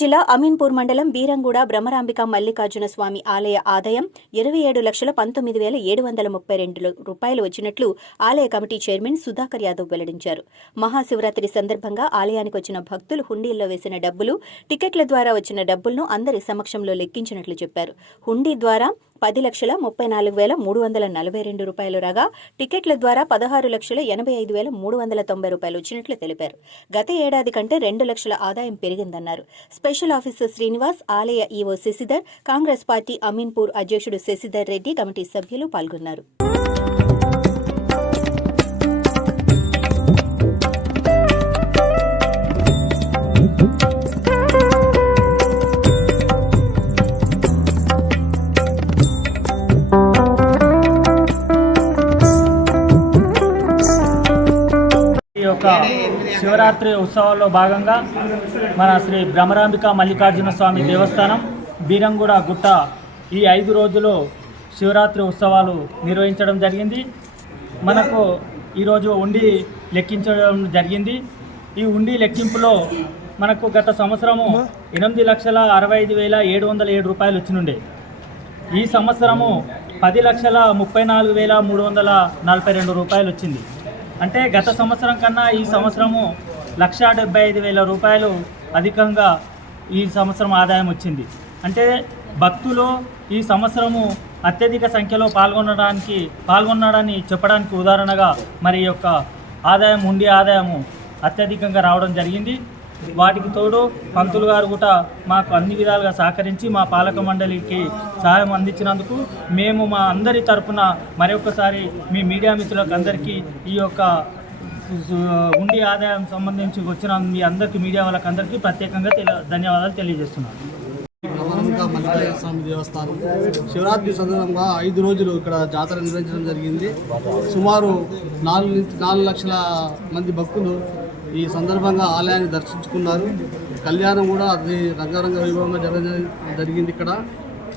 జిల్లా అమీన్పూర్ మండలం బీరంగూడ బ్రహ్మరాంబిక మల్లికార్జున స్వామి ఆలయ ఆదాయం ఇరవై ఏడు లక్షల పంతొమ్మిది వేల ఏడు వందల ముప్పై రెండు రూపాయలు వచ్చినట్లు ఆలయ కమిటీ చైర్మన్ సుధాకర్ యాదవ్ వెల్లడించారు. మహాశివరాత్రి సందర్భంగా ఆలయానికి వచ్చిన భక్తులు హుండీల్లో వేసిన డబ్బులు టికెట్ల ద్వారా వచ్చిన డబ్బులను అందరి సమక్షంలో లెక్కించినట్లు చెప్పారు. హుండీ ద్వారా పది లక్షల ముప్పై నాలుగు వేల మూడు వందల నలభై రెండు రూపాయలు రాగా టికెట్ల ద్వారా పదహారు లక్షల ఎనభై ఐదు వేల మూడు వందల తొంభై రూపాయలు వచ్చినట్లు తెలిపారు. గత ఏడాది కంటే రెండు లక్షల ఆదాయం పెరిగిందన్నారు. స్పెషల్ ఆఫీసర్ శ్రీనివాస్ ఆలయ ఈవో శశిధర్ కాంగ్రెస్ పార్టీ అమీన్పూర్ అధ్యక్షుడు శశిధర్ రెడ్డి కమిటీ సభ్యులు పాల్గొన్నారు. యొక్క శివరాత్రి ఉత్సవాల్లో భాగంగా మన శ్రీ భ్రమరాంబిక మల్లికార్జున స్వామి దేవస్థానం బీరంగూడ గుట్ట ఈ ఐదు రోజులు శివరాత్రి ఉత్సవాలు నిర్వహించడం జరిగింది. మనకు ఈరోజు ఉండి లెక్కించడం జరిగింది. ఈ ఉండి లెక్కింపులో మనకు గత సంవత్సరము ఎనిమిది లక్షల అరవై ఐదు వేల ఏడు వందల ఏడు రూపాయలు వచ్చినుండే. ఈ సంవత్సరము పది లక్షల ముప్పై నాలుగు వేల మూడు వందల నలభై రెండు రూపాయలు వచ్చింది. అంటే గత సంవత్సరం కన్నా ఈ సంవత్సరము లక్షా డెబ్బై ఐదు వేల రూపాయలు అధికంగా ఈ సంవత్సరం ఆదాయం వచ్చింది. అంటే భక్తులు ఈ సంవత్సరము అత్యధిక సంఖ్యలో పాల్గొనడానికి పాల్గొన్నాడని చెప్పడానికి ఉదాహరణగా మరి యొక్క ఆదాయం ఉండి ఆదాయము అత్యధికంగా రావడం జరిగింది. వాటికి తోడు పంతులు గారు కూడా మాకు అన్ని విధాలుగా సహకరించి మా పాలక మండలికి సహాయం అందించినందుకు మేము మా అందరి తరఫున మరొకసారి మీ మీడియా మిత్రులకు అందరికీ ఈ యొక్క ఉండి ఆదాయం సంబంధించి వచ్చిన మీ అందరికీ మీడియా వాళ్ళకి అందరికీ ప్రత్యేకంగా ధన్యవాదాలు తెలియజేస్తున్నాను. మల్లికార్జున స్వామి దేవస్థానం. శివరాత్రి సందర్భంగా ఐదు రోజులు ఇక్కడ జాతర నిర్వహించడం జరిగింది. సుమారు నాలుగు నుంచి నాలుగు లక్షల మంది భక్తులు ఈ సందర్భంగా ఆలయాన్ని దర్శించుకున్నారు. కళ్యాణం కూడా అది రంగారంగ వైభవంగా జరగ జరిగింది ఇక్కడ.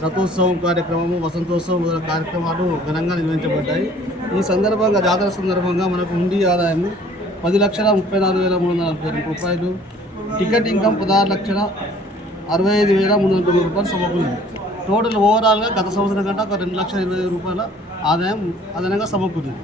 రథోత్సవం కార్యక్రమము వసంతోత్సవం మొదలైన కార్యక్రమాలు ఘనంగా నిర్వహించబడ్డాయి. ఈ సందర్భంగా జాతర సందర్భంగా మనకు హుండీ ఆదాయము పది లక్షల ముప్పై నాలుగు వేల మూడు వందల నలభై రెండు రూపాయలు. టికెట్ ఇన్కమ్ పదహారు లక్షల అరవై ఐదు వేల మూడు వందల తొమ్మిది రూపాయలు సమకూరింది. టోటల్ ఓవరాల్గా గత సంవత్సరం కంటే ఒక రెండు లక్షల ఇరవై ఐదు రూపాయల ఆదాయం అదనంగా సమకూరింది.